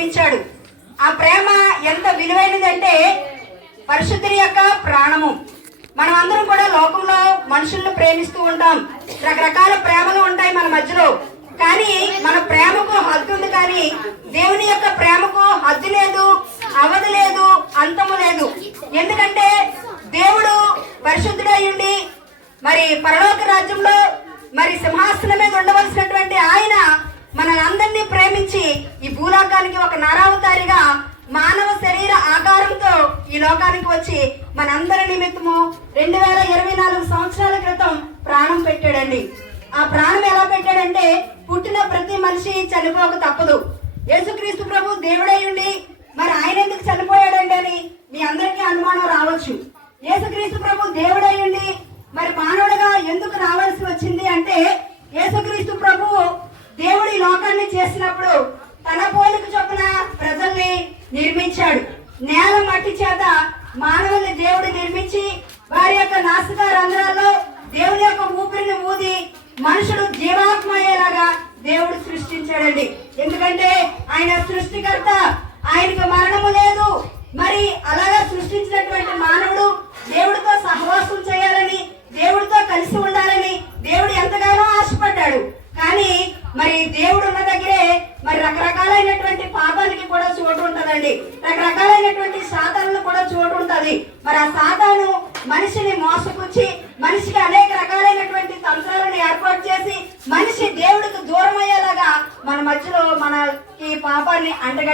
ప్రేమించాడు. ఆ ప్రేమ ఎంత విలువైనదంటే పరిశుద్ధుని యొక్క ప్రాణము. మనం అందరం కూడా లోకంలో మనుషులను ప్రేమిస్తూ ఉంటాం. రకరకాల ప్రేమలు ఉంటాయి మన మధ్యలో. కానీ మన ప్రేమకు హద్దు ఉంది కానీ దేవుని యొక్క ప్రేమకు హద్దు లేదు అవధి లేదు అంతము లేదు. ఎందుకంటే దేవుడు పరిశుద్ధుడై ఉండి మరి పరలోక రాజ్యంలో మరి సింహాసనం మీద ఉండవలసినటువంటి ఆయన మనందరినీ ప్రేమించి భూలోకానికి ఒక నరావతారిగా మానవ శరీర ఆకారంతో ఈ లోకానికి వచ్చి మనందరి నిమిత్తము రెండు వేల ఇరవై నాలుగు సంవత్సరాల క్రితం ప్రాణం పెట్టాడండి. ఆ ప్రాణం ఎలా పెట్టాడంటే పుట్టిన ప్రతి మనిషి చనిపోక తప్పదు. యేసుక్రీస్తు ప్రభు దేవుడై ఉండి మరి ఆయన ఎందుకు చనిపోయాడండి అని మీ అందరికీ అనుమానం రావచ్చు. యేసుక్రీస్తు ప్రభు దేవుడై ఉండి మరి మానవుడిగా ఎందుకు రావాల్సి వచ్చింది అంటే యేసుక్రీస్తు ప్రభు దేవుడి ఈ లోకాన్ని చేసినప్పుడు మనుషుడు జీవాత్మ అయ్యేలాగా దేవుడు సృష్టించాడండి. ఎందుకంటే ఆయన సృష్టికర్త ఆయనకు మరణము లేదు. మరి అలాగా సృష్టించినటువంటి మానవుడు దేవుడితో సహవాసం చేయాలని దేవుడితో కలిసి ఉండాలని దేవుడు ఎంతగానో ఆశపడ్డాడు. కానీ మరి దేవుడు ఉన్న దగ్గరే మరి రకరకాలైనటువంటి పాపానికి కూడా చోటు ఉంటుందండి. రకరకాలైనటువంటి శాతాలను కూడా చోటు ఉంటుంది. మరి ఆ శాతాను మనిషిని మోసపుచ్చి మనిషికి అనేక రకాలైనటువంటి తంత్రాలను ఏర్పాటు చేసి మనిషి దేవుడికి దూరం అయ్యేలాగా మన మధ్యలో మనకి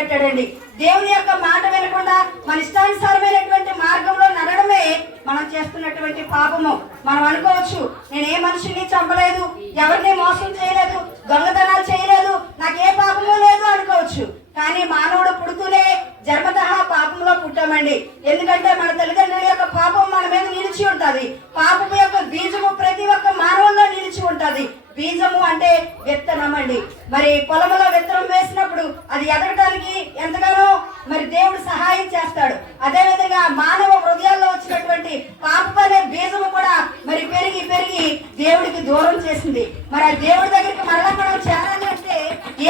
పాపాన్ని దేవుని యొక్క మాట వినకుండా మన ఇష్టానుసారమైనటువంటి మార్గంలో నడడమే మనం చేస్తున్నటువంటి పాపము. మనం అనుకోవచ్చు నేను ఏ మనిషిని చంపలేదు ఎవరిని మోసం చేయలేదు దొంగతనాలు చేయలేదు నాకు ఏ పాపము లేదు అనుకోవచ్చు. కానీ మానవుడు పుడుతూనే జన్మత పాపంలో పుట్టామండి. ఎందుకంటే మన తల్లిదండ్రుల యొక్క పాపం మన మీద నిలిచి ఉంటుంది. పాపము యొక్క బీజము ప్రతి ఒక్క మానవుల్లో నిలిచి ఉంటుంది. బీజము అంటే విత్తనం అండి. మరి పొలంలో విత్తనం వేసినప్పుడు అది ఎదగటానికి ఎంతగానో మరి దేవుడు సహాయం చేస్తాడు. అదే విధంగా మానవ హృదయాల్లో వచ్చినటువంటి పాపం అనే బీజము కూడా మరి పెరిగి పెరిగి దేవుడికి దూరం చేసింది. మరి ఆ దేవుడి దగ్గరికి మరలా మనం చేరాలి అంటే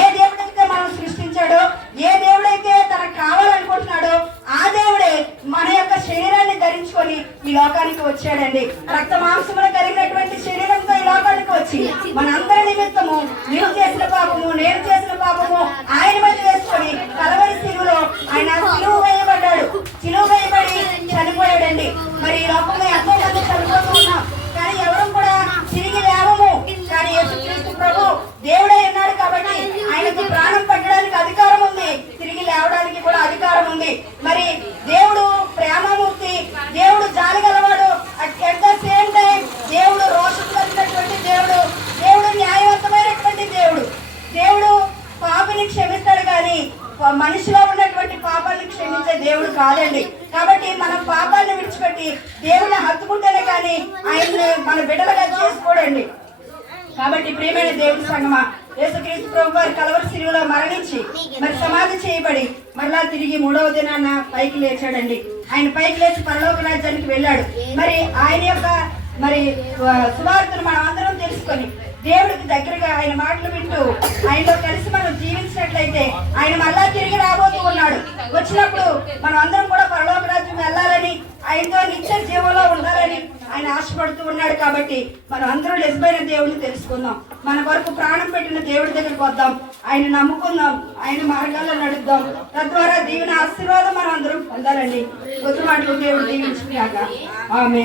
ఏ దేవుడైతే మనం సృష్టించాడో ఏ దేవుడైతే తనకు కావాలనుకుంటున్నాడో ఆ దేవుడే మన యొక్క శరీరాన్ని ధరించుకొని ఈ లోకానికి వచ్చాడండి. రక్త మాంసములు కలిగినటువంటి శరీరం లోపలికి వచ్చి మనందరి నిమిత్తము నీవు చేసిన పాపము నేను చేసిన పాపము ఆయన మీద వేసుకొని కలవరి సిలువలో ఆయన సిలువ వేయబడ్డాడు. సిలువ వేయబడి చనిపోయాడండి. మరి లోపల లోకంలో ఎంతో మంది చనిపోతూ ఉన్నాం కానీ ఎవరు కూడా తిరిగి లేవము కానీ యేసుక్రీస్తు ప్రభు దేవుడే ఉన్నాడు కాబట్టి ఆయనకు ప్రాణం పెట్టడానికి అధికారం ఉంది తిరిగి లేవడానికి కూడా అధికారం ఉంది మరి దేవుడు ప్రేమమూర్తి దేవుడు జాలి గలవాడు అట్ ద సేమ్ టైం దేవుడు రోషం కలిగినటువంటి దేవుడు దేవుడు న్యాయవంతమైనటువంటి దేవుడు దేవుడు పాపిని క్షమిస్తాడు కానీ మనిషిలో ఉన్నటువంటి పాపాలను క్షమించే దేవుడు కాదండి. కాబట్టి మన పాపాలను విడిచిపెట్టి దేవుని హత్తుకుంటేనే కానీ ఆయన మన బిడ్డలుగా చేసుకోడండి. కాబట్టి ప్రియమైన దేవుడి సంగమా యేసుక్రీస్తు ప్రభు వారు కలవరి సిరువులో మరణించి మరి సమాధి చేయబడి మరలా తిరిగి మూడవ దినాన పైకి లేచాడండి. ఆయన పైకి లేచి పరలోక రాజ్యానికి వెళ్ళాడు. మరి ఆయన యొక్క మరి సువార్తను మనం అందరం తెలుసుకొని దేవుడికి దగ్గరగా ఆయన మాటలు వింటూ ఆయనలో కలిసి ఆయన మళ్ళా తిరిగి రాబోతూ ఉన్నాడు. వచ్చినప్పుడు మనం అందరం కూడా పరలోక రాజ్యం వెళ్ళాలని ఆయనతో నిత్య జీవంలో ఉండాలని ఆయన ఆశపడుతూ ఉన్నాడు కాబట్టి మనం అందరూ నిజమైన దేవుడిని తెలుసుకుందాం. మన వరకు ప్రాణం పెట్టిన దేవుడి దగ్గరికి వద్దాం. ఆయన నమ్ముకుందాం. ఆయన మార్గాల్లో నడుద్దాం. తద్వారా దీవెన ఆశీర్వాదం మనం అందరం పొందాలండి. కొద్ది మాటలు దేవుడు దీవించుకున్నాక ఆమె